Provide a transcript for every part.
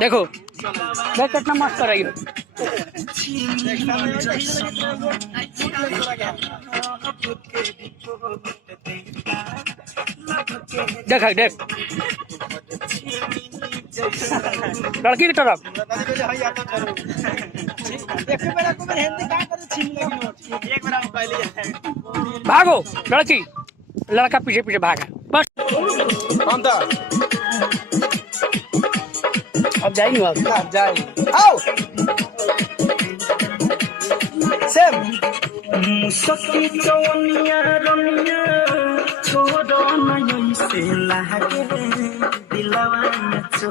देखो देख कितना मस्त कर रही हो। देख देख लड़की की तरफ भागो, लड़की लड़का पीछे पीछे भागा बस। अब जाएंगे आप जाएंगे। आओ सेम मुसकी चौनिया रनिया छोड़ो नहीं से लागे दिलवा में चो।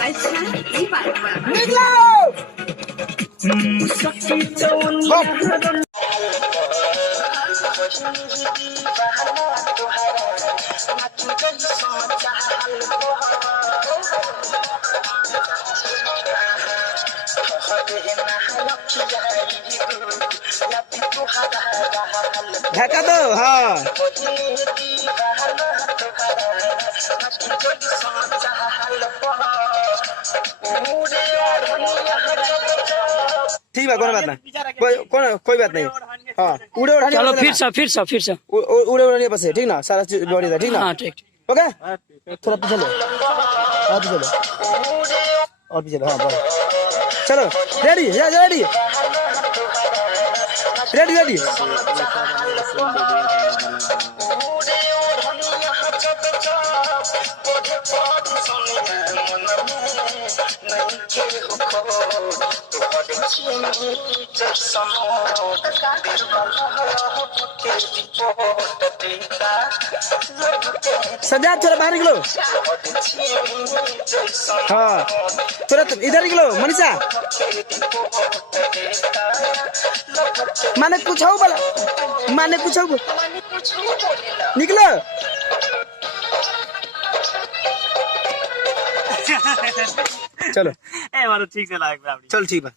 अच्छा ये बात निकलो मुसकी चौनिया रनिया ढका दो। हाँ ठीक है, कोई बात नहीं, कोई बात नहीं। हाँ उड़े उड़ाने चलो फिर से उड़े उड़ाने बस है, ठीक ना, सारा चीज बॉडी था, ठीक ना। हाँ ठीक ओके थोड़ा पीछे लो, और पीछे लो, और पीछे लो। हाँ बस चलो रेडी रेडी रेडी रेडी। सजा थोड़ा बाहर निकलो। हाँ थोड़ा इधर निकलो मनीषा। माने कुछ हो बोला, माने कुछ हो निकलो। चलो ठीक से लायक चल ठीक है।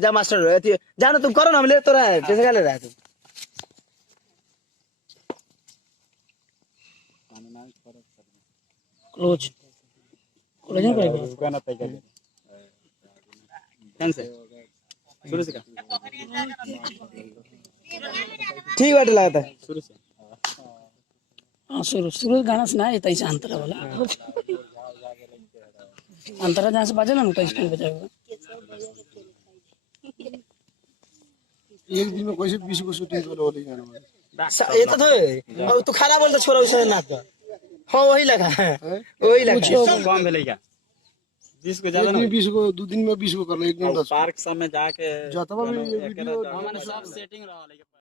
जा मास्टर जानो तुम करो ना, हम ले तो रहा है, जैसे क्या ले रहा है तुम। क्लोज ठीक बात लगा था शुरू से। हाँ शुरू गाना सुना है तैसे अंतरा वाला अंतरा जहाँ से बाजे ना तो स्कूल बजाएगा। एक दिन में कैसे 20 को शूटिंग करो ये तो थे तू खाना बोलता छोरा उसे ना तो। हाँ वही लगा वही लगा कम मिलेगा 20 को ज्यादा 20 को 2 दिन में 20 को कर ले, एक दिन 10 पार्क सब में जाके जाता वीडियो सब सेटिंग रहा